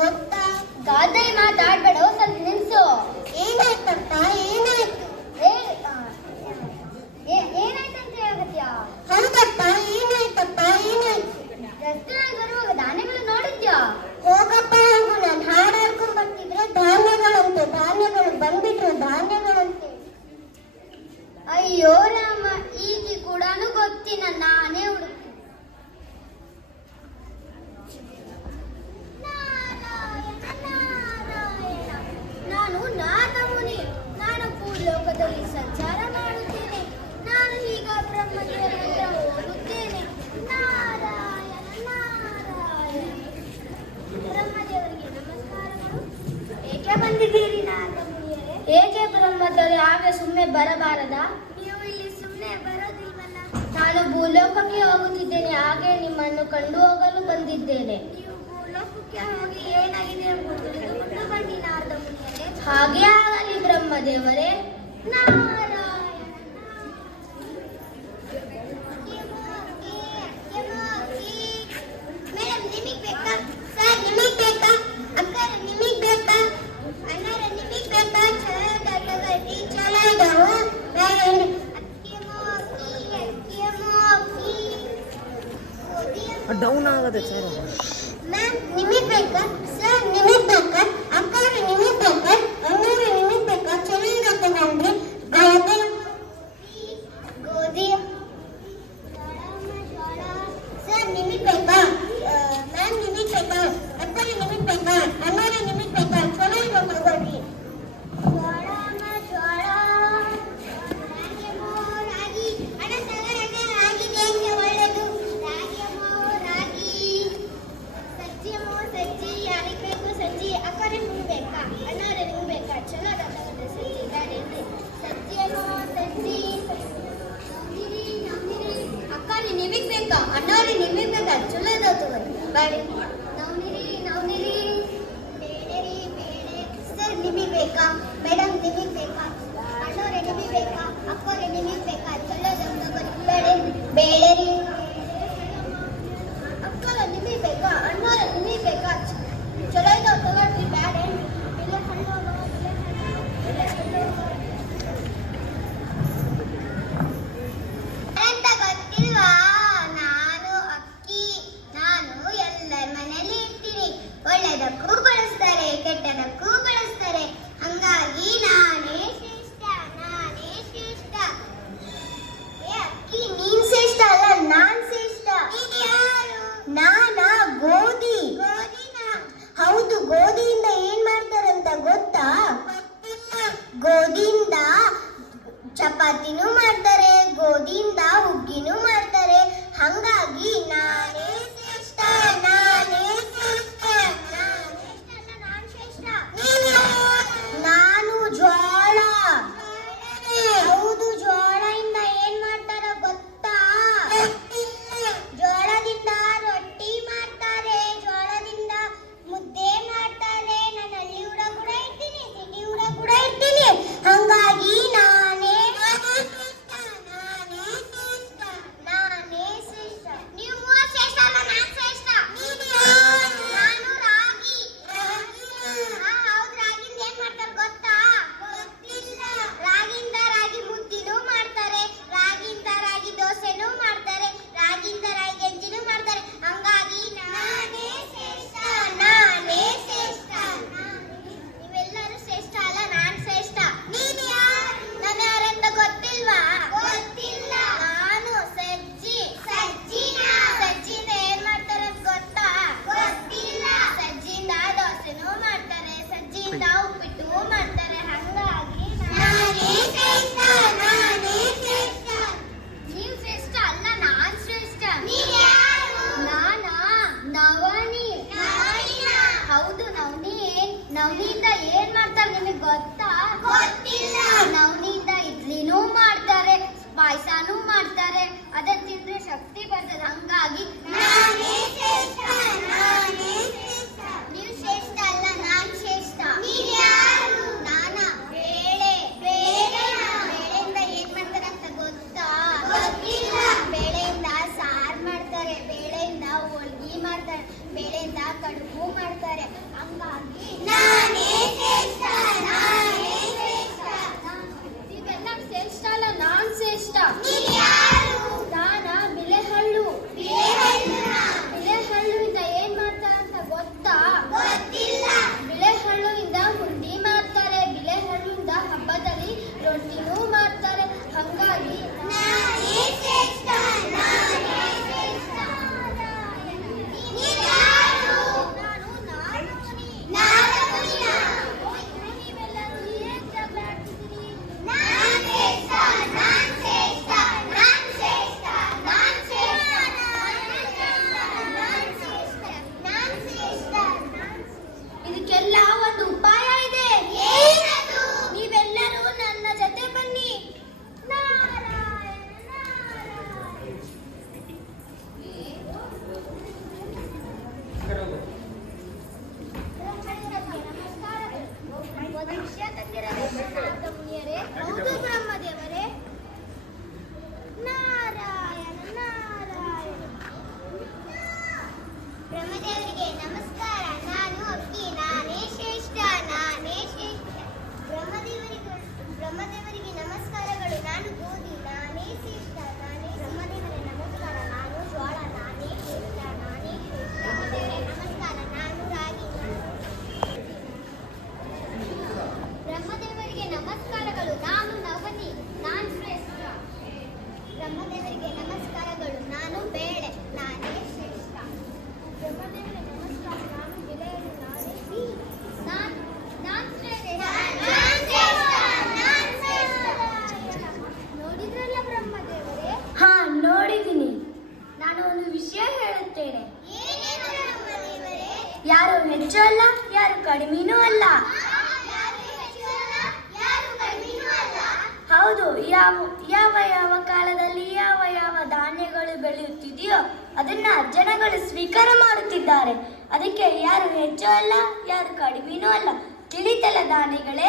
ಗೊತ್ತಾ? ಗಾದೆ ಮಾತಾಡ್ಬೇಡ, ಸ್ವಲ್ಪ ನಿಲ್ಸು. ಏನಾಯ್ತಪ್ಪ? ಏನಾಯ್ತು? ಏನಾಯ್ತಂತ ಹೇಳಕತ್ಯಾ? ಹೌದಪ್ಪ, ಏನಾಯ್ತಪ್ಪ? ಏನಾಯ್ತು? ರಸ್ತೆಯಲ್ಲಿ ಬರುವಾಗ ಧಾನ್ಯಗಳು ನೋಡಿದ್ಯಾ? ಹೋಗಪ್ಪ ಹೋಗು, ನಾನು ಹಾಡು ಹಾಡ್ಕೊಂಡ್ ಬರ್ತಿದ್ರೆ ಧಾನ್ಯಗಳಂತೆ, ಧಾನ್ಯಗಳು ಬಂದ್ಬಿಟ್ರು, ಧಾನ್ಯಗಳಂತೆ. ಅಯ್ಯೋ ರಾಮ, ಈಗ ಕೂಡ ಗೊತ್ತಿನ ನಾನೇ ಹುಡುಕ್ತೀನಿ. ನಾನು ನಾರದಮುನಿ, ನಾನು ಭೂಲೋಕದಲ್ಲಿ ಸಂಚಾರ ಮಾಡುತ್ತೇನೆ. ನಾನು ಈಗ ಬ್ರಹ್ಮದೇವರ ಹತ್ರ ಹೋಗುತ್ತೇನೆ. ನಾರಾಯಣ ನಾರಾಯಣ. ಬ್ರಹ್ಮದೇವರಿಗೆ ನಮಸ್ಕಾರಗಳು. ಏಕೆ ಬಂದಿದ್ದೀರಿ ನಾರದಮುನಿಯರೇ? ಏಕೆ ಬ್ರಹ್ಮದೇವರೇ, ಹಾಗೆ ಸುಮ್ಮನೆ ಬರಬಾರದಾ? ನೀವು ಇಲ್ಲಿ ಸುಮ್ಮನೆ ಬರೋದಿಲ್ವಲ್ಲ? ನಾನು ಭೂಲೋಕಕ್ಕೆ ಹೋಗುತ್ತಿದ್ದೇನೆ, ಹಾಗೆ ನಿಮ್ಮನ್ನು ಕಂಡು ಹೋಗಲು ಬಂದಿದ್ದೇನೆ. ನೀವು ಭೂಲೋಕಕ್ಕೆ ಹೋಗಿ ಏನಾಗಿದೆ ಎಂಬುದು ತಿಳಿದುಕೊಂಡು ಬನ್ನಿ ನಾರದಮುನಿಯರೇ. ಹಾಗೆ ಆಗಲಿ ಬ್ರಹ್ಮದೇವರೇ. ನಾರಾಯಣ. ಮೇಡಮ್, ನಿಮಗೆ ಬೇಕಾ? ಸರ್, ನಿಮಗೆ ಬೇಕಾ? ಅಕ್ಕರ, ನಿಮಗೆ ಬೇಕಾ? ಅಣ್ಣರ, ನಿಮಗೆ ಬೇಕಾ? ಚಲೋ ಇದಾವು. ಡೌನ್ ಆಗದೆ ಸರ್. ಮ್ಯಾಮ್, ನಿಮಗೆ ಬೇಕಾ? ಸರ್, ನಿಮಗೆ ಬೇಕಾ? ಅಕ್ಕರ, ನಿಮಗೆ ಬೇಕಾ? ಅಣ್ಣರ, ನಿಮಗೆ ಬೇಕಾ? ಚಲೋ ಇರೋ ತಗೊಂಡ್ರಿ. ಗೋಧಿ. ಸರ್, ನಿಮಗೆ ಬೇಕಾ? ಮ್ಯಾಮ್, ನಿಮಗೆ ಬೇಕಾ? ಅಕ್ಕರ, ನಿಮಗೆ ಬೇಕಾ? ಅಣ್ಣರ, ನಿಮಗೆ ಬೇಕಾ? ಚಲೋ ಇರೋ ತಗೊಳ್ರಿ. ರಾಗಿ. ಅಣ್ಣ, ತಗೊಳಕ್ಕೆ ರಾಗಿ ದೇಹಕ್ಕೆ ಒಳ್ಳೆಯದು. ರಾಗಿ. ಸಜ್ಜಿ ಯಾರಿಗೆ ಬೇಕು? ಸಜ್ಜಿ. ಅಕ್ಕರೆ ನಿಮ್ಗೆ ಬೇಕಾ? ಅಣ್ಣಾರೆ ನಿಮ್ಗೆ ಬೇಕಾ? ಚಲೋ ತಗೊಂಡ್ರೆ ಸಜ್ಜಿ ಗಾಡಿ. ಸಜ್ಜಿ. ಅಕ್ಕರೆ ನಿಮಗೆ ಬೇಕಾ? ಅಣ್ಣಾರೆ ನಿಮಗೆ ಬೇಕಾ? ಚಲೋ ತಗೊಂಡ್ರಿ ಬಾಡಿ. ನವನಿರಿ. ಬೇಳೆ. ಸರ್, ನಿಮಗೆ ಬೇಕಾ? ಮೇಡಮ್, ನಿಮಗೆ ಬೇಕಾ? ಅಣ್ಣೋರೆ ನಿಮಗೆ ಬೇಕಾ? ಅಕ್ಕರೆ ನಿಮಗೆ ಬೇಕಾ? ಚಲೋ ತಗೊಂಡ್ರಿ ಬೇಳೆ ರೀ. ಅಕ್ಕರ, ನಿಮಗೆ ಬೇಕಾ? ಅಣ್ಣೋರೆ ನಿಮಗೆ ಬೇಕಾ? ಚಲೋ ಇದಾವ ತಗೊಳ್ರಿ ಬ್ಯಾಡ. ಇಲ್ಲ ಹಣ್ಣು ಅಂತ ಗೊತ್ತಿಲ್ವಾ? ನಾನು ಅಕ್ಕಿ. ನಾನು ಎಲ್ಲರ ಮನೇಲಿ ಇರ್ತೀನಿ. ಒಳ್ಳೆದಕ್ಕೂ ಬಳಸ್ತಾರೆ, ಕೆಟ್ಟದಕ್ಕೂ ಬಳಸ್ತಾರೆ. ಹಂಗಾಗಿ ನಾನೇ ಶ್ರೇಷ್ಠ. ಏ ಅಕ್ಕಿ, ನೀನ್ ಶ್ರೇಷ್ಠ ಅಲ್ಲ, ನಾನ್ ಶ್ರೇಷ್ಠ. ನಾನಾ? ಗೋಧಿ. ಹೌದು, ಗೋಧಿಯಿಂದ ಏನ್ ಮಾಡ್ತಾರಂತ ಗೊತ್ತಾ? ಗೋಧಿಯಿಂದ ಚಪಾತಿನೂ ಮಾಡ್ತಾರೆ, ಗೋಧಿಯಿಂದ ಹುಗ್ಗಿನೂ ಮಾಡ್ತಾರೆ. ಹಂಗಾಗಿ ನಾನೇ ಶ್ರೇಷ್ಠ. ನಾನು ಜೋಳ. ಹೌದು, ಜೋಳದಿಂದ ಏನ್ ಮಾಡ್ತಾರ ಗೊತ್ತಾ? ಜೋಳದಿಂದ ರೊಟ್ಟಿ ಮಾಡ್ತಾರೆ, ಜೋಳದಿಂದ ಮುದ್ದೆ ಮಾಡ್ತಾರೆ. ನಾನು ಹಳ್ಳಿ ಊರ ಕೂಡ ಇರ್ತೀನಿ, ಸಿಟಿ ಊರ ಕೂಡ ಇರ್ತೀನಿ. ಹಂಗಾಗಿ ನಾನೇ ಶ್ರೇಷ್ಠ. ನೀವು ಶ್ರೇಷ್ಠ ಅಲ್ಲ, ನಾನ್ ಶ್ರೇಷ್ಠ. ನಾನು ರಾಗಿ. ಹೌದು, ರಾಗಿಯಿಂದ ಏನ್ ಮಾಡ್ತಾರೆ ಗೊತ್ತಾ? ರಾಗಿಯಿಂದ ರಾಗಿ ಮುದ್ದಿನೂ ಮಾಡ್ತಾರೆ, ರಾಗಿಯಿಂದ ರಾಗಿ ದೋಸೆನೂ ಮಾಡ್ತಾರೆ, ರಾಗಿಯಿಂದ ರಾಗಿ ಗಂಜಿನೂ ಮಾಡ್ತಾರೆ. ಹಂಗಾಗಿ ನಾನೇ ಶ್ರೇಷ್ಠ. ನೀವೆಲ್ಲರೂ ಶ್ರೇಷ್ಠ ಅಲ್ಲ, ನಾನ್ ಶ್ರೇಷ್ಠ. ನಾನು ಯಾರಂತ ಗೊತ್ತಿಲ್ವಾ? ಗೊತ್ತಿಲ್ಲ. ನಾನು ಸಜ್ಜಿ. ಸಜ್ಜಿಯಿಂದ ಏನ್ ಮಾಡ್ತಾರೆ ಅಂತ ಗೊತ್ತಾ? ಗೊತ್ತಿಲ್ಲ. ಸಜ್ಜಿಯಿಂದ ದೋಸೆನೂ ಮಾಡ್ತಾರೆ, ಸಜ್ಜಿಯಿಂದ ಉಪ್ಪಿಟ್ಟು ಮಾಡ್ತಾರೆ. ಹಂಗಾಗಿ ನಾನೇ ಶ್ರೇಷ್ಠ. ನೀವು ಶ್ರೇಷ್ಠ ಅಲ್ಲ, ನಾನ್ ಶ್ರೇಷ್ಠ. ನಾನಾ? ನವನಿ. ಹೌದು, ನವನಿಯಿಂದ ಏನ್ ಮಾಡ್ತಾರೆ ನಿಮಗೆ ಗೊತ್ತಾ? ಗೊತ್ತಿಲ್ಲ. ನವನಿಯಿಂದ ಇಡ್ಲಿನೂ ಮಾಡ್ತಾರೆ, ಪಾಯಸನೂ ಮಾಡ್ತಾರೆ. ಅದನ್ನ ತಿಂದ್ರೆ ಶಕ್ತಿ ಬರ್ತದೆ. ಹಂಗಾಗಿ ನಾನೇ ಶ್ರೇಷ್ಠ. ನೀವು ಶ್ರೇಷ್ಠ ಅಲ್ಲ, ನಾನ್ ಶ್ರೇಷ್ಠ. ನಾನಾ? ಬೇಳೆಯಿಂದ ಏನ್ ಮಾಡ್ತಾರೆ ಅಂತ ಗೊತ್ತಾ? ಗೊತ್ತಿಲ್ಲ. ಬೇಳೆಯಿಂದ ಸಾರು ಮಾಡ್ತಾರೆ, ಬೇಳೆಯಿಂದ ಹೋಳ್ಗಿ ಮಾಡ್ತಾರೆ, ಬೇಳೆಯಿಂದ ಕಡುಬು ಮಾಡ್ತಾರೆ. ನಾನೇ ಶ್ರೇಷ್ಠ, ನಾನೇ ಶ್ರೇಷ್ಠ. ನೀವೆಲ್ಲ ಶ್ರೇಷ್ಠ ಅಲ್ಲ, ನಾನ್ ಶ್ರೇಷ್ಠ. ನೀನ್ ಯಾರು? ನಾನ ಬಿಳೆಹಳ್ಳು. ಬಿಳೆಹಳ್ಳುನಾ? ಬಿಳೆಹಳ್ಳುವಿಂದ ಏನ್ ಮಾಡ್ತಾರೆ ಅಂತ ಗೊತ್ತಾ? ಗೊತ್ತಿಲ್ಲ. ಬಿಳೆಹಳ್ಳುವಿಂದ ಹುಂಡಿ ಮಾಡ್ತಾರೆ. ಬಿಳೆಹಳ್ಳುವಿಂದ ಹಬ್ಬದಲ್ಲಿ ರೊಟ್ಟಿನೂ ಮಾಡ್ತಾರೆ. ಹಂಗಾಗಿ ನಾನೇ ಶ್ರೇಷ್ಠ, ನಾನೇ ಶ್ರೇಷ್ಠ. ನೀನ್ ಯಾರು? ನಾರಮುನಿನಾ? ನೀವೆಲ್ಲರೂ ಏನ್ ಜಗಳ ಆಡ್ತಿದ್ದೀರಿ? ನಾನ್ ಶ್ರೇಷ್ಠ, ನಾನ್ ಶ್ರೇಷ್ಠ, ನಾನ್ ಶ್ರೇಷ್ಠ, ನಾನ್ ಶ್ರೇಷ್ಠ, ನಾನ್ ಶ್ರೇಷ್ಠ, ನಾನ್ ಶ್ರೇಷ್ಠ. ಇದಕ್ಕೆಲ್ಲ ಒಂದು ಉಪಾಯ ಇದೆ. ಏನದು? ನೀವೆಲ್ಲರೂ ನನ್ನ ಜೊತೆ ಬನ್ನಿ. ನಾರಾಯಣ, ನಾರಾಯಣ. ಒಂದು ವಿಷಯ ತಂದಿರಬೇಕು ನಾರದ ಮುನಿಯರೇ. ಹೌದು ಬ್ರಹ್ಮದೇವರೇ. ನಾರಾಯಣ, ನಾರಾಯಣ. ಬ್ರಹ್ಮದೇವರಿಗೆ ನಮಸ್ಕಾರ. ನಾನು ಅಕ್ಕಿ, ನಾನೇ ಶ್ರೇಷ್ಠ, ನಾನೇ ಶ್ರೇಷ್ಠ. ಬ್ರಹ್ಮದೇವರಿಗೆ ನಮಸ್ಕಾರಗಳು. ನಾನು ಗೋಧಿ, ನಾನೇ ಶ್ರೇಷ್ಠ, ನಾನೇ. ಬ್ರಹ್ಮದೇವರೇ ನಮಸ್ಕಾರ. ನಾನು ಜೋಳ, ನಾನೇ ಶ್ರೇಷ್ಠ, ನಾನೇ ಶ್ರೇಷ್ಠ. ಬ್ರಹ್ಮದೇವರೇ ನಮಸ್ಕಾರ. ನಾನು ರಾಗಿ, ಬ್ರಹ್ಮದೇವರಿಗೆ ನಮಸ್ಕಾರಗಳು. ನಾನು ನವನಿ, ನಾನ್ ಶ್ರೇಷ್ಠ. ಬ್ರಹ್ಮದೇವರಿಗೆ ನಮಸ್ಕಾರಗಳು. ನಾನು ಬೇಳೆ, ನಾನೇ ಶ್ರೇಷ್ಠ. ಬ್ರಹ್ಮದೇವರಿಗೆ ನಮಸ್ಕಾರ. ನಾನು ಬಿಳೆಹಳ್ಳು, ನಾನೇ ನಾನ್ ಶ್ರೇಷ್ಠ. ನಾನ್ ಶ್ರೇಷ್ಠ, ನಾನ್ ಶ್ರೇಷ್ಠ. ನೋಡಿದ್ರಲ್ಲ ಬ್ರಹ್ಮದೇವರೇ? ಹಾ, ನೋಡಿದ್ದೀನಿ. ನಾನು ಒಂದು ವಿಷಯ ಹೇಳುತ್ತೇನೆ. ಏನೇನು ಬ್ರಹ್ಮದೇವರೇ? ಯಾರು ಹೆಚ್ಚು ಅಲ್ಲ, ಯಾರು ಕಡಿಮೆನೂ ಅಲ್ಲ. ಯಾರು ಹೆಚ್ಚು ಅಲ್ಲ, ಯಾರು ಕಡಿಮೆನೂ ಅಲ್ಲ. ಹೌದು, ಯಾವ ಕಾಲದಲ್ಲಿ ಯಾವ ಧಾನ್ಯಗಳು ಬೆಳೆಯುತ್ತಿದೆಯೋ ಅದನ್ನ ಜನಗಳು ಸ್ವೀಕಾರ ಮಾಡುತ್ತಿದ್ದಾರೆ. ಅದಕ್ಕೆ ಯಾರು ಹೆಚ್ಚು ಅಲ್ಲ, ಯಾರು ಕಡಿಮೆನೂ ಅಲ್ಲ. ತಿಳಿತಲ್ಲ ದಾನಿಗಳೇ?